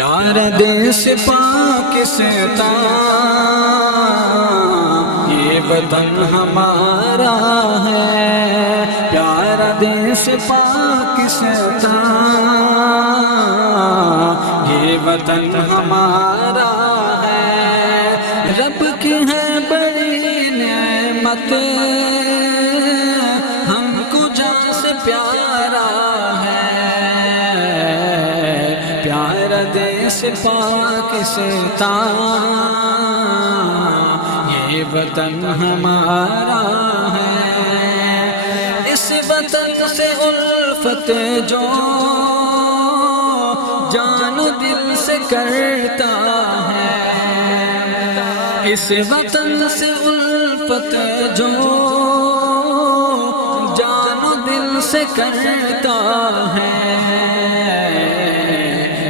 پیارا دیس پاکستان، یہ وطن ہمارا ہے، پیارا دیس پاکستان، یہ وطن ہمارا ہے، رب کی ہے بڑی نعمت، ہم کو جان سے پیارا ہے، پیارا دیس پاکستان، یہ وطن ہمارا ہے، اس وطن سے الفت جو جان و دل سے کرتا ہے، اس وطن سے الفت جو جان و دل سے کرتا ہے،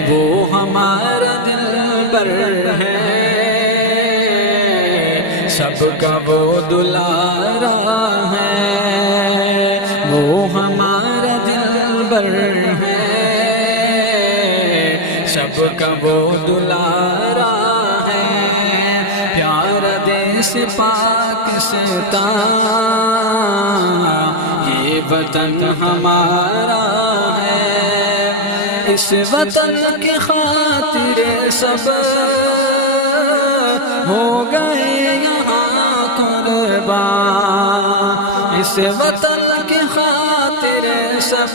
وہ ہمارا دلبر ہے، سب کا وہ دلارا ہے، وہ ہمارا دلبر ہے، سب کا وہ دلارا ہے، پیارا دیس پاکستان، یہ وطن ہمارا ہے، اس وطن کی خاطر سب ہو گئے یہاں قربان، اس وطن کی خاطر سب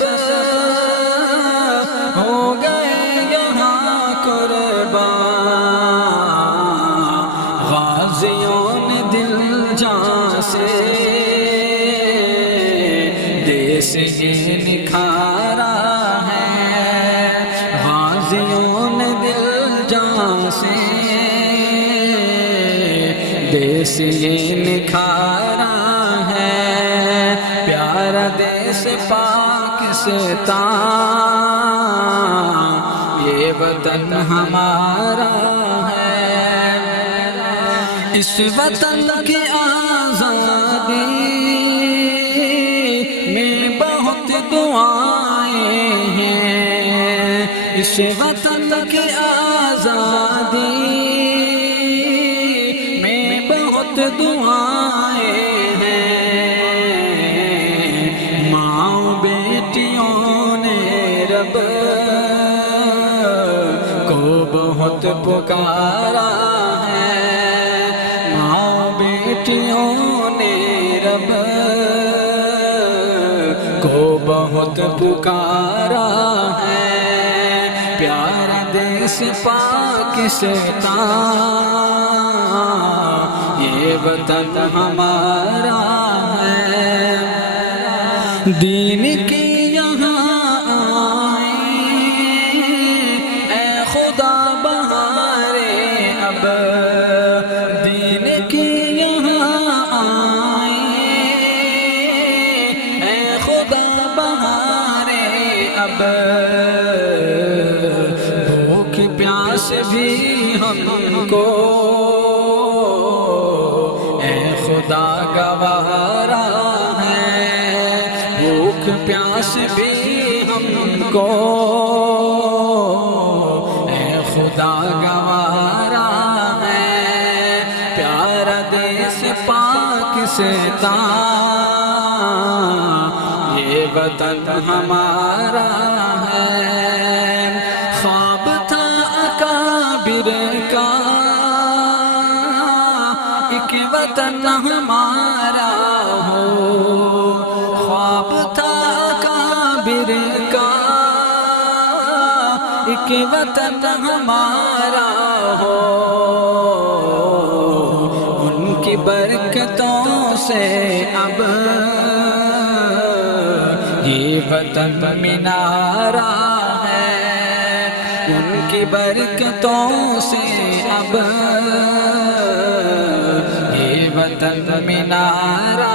ہو گئے یہاں قربان، غازیوں نے دل جان سے دیس یہ نکھارا ہے، غازیوں نے دل جان سے دیس یہ نکھارا ہے، پیارا دیس پاکستان، یہ وطن ہمارا ہے، اس وطن کی آزادی میں بہت دعائیں ہیں، اس وطن کی آزادی میں بہت دعائیں ہیں، ماں بیٹیوں نے رب کو بہت پکارا ہے، ماں بیٹیوں نے رب کو بہت پکارا ہے، پیارا دیس پاکستان، یہ وطن ہمارا ہے، دین کی یہاں آئیں اے خدا بہارے اب، دین کی یہاں آئیں اے خدا بہارے اب، بھوک پیاس بھی ہم کو اے خدا گوارا ہے، بھوک پیاس بھی ہم کو اے خدا گوارا ہے، پیارا دیس پاکستان، یہ وطن ہمارا ہے، خواب تھا اکابر کا ایک وطن ہمارا ہو، خواب تھا اکابر کا ایک وطن ہمارا ہو، ان کی برکتوں سے اب یہ وطن مینارہ ہے، ان کی برکتوں سے اب یہ وطن مینارہ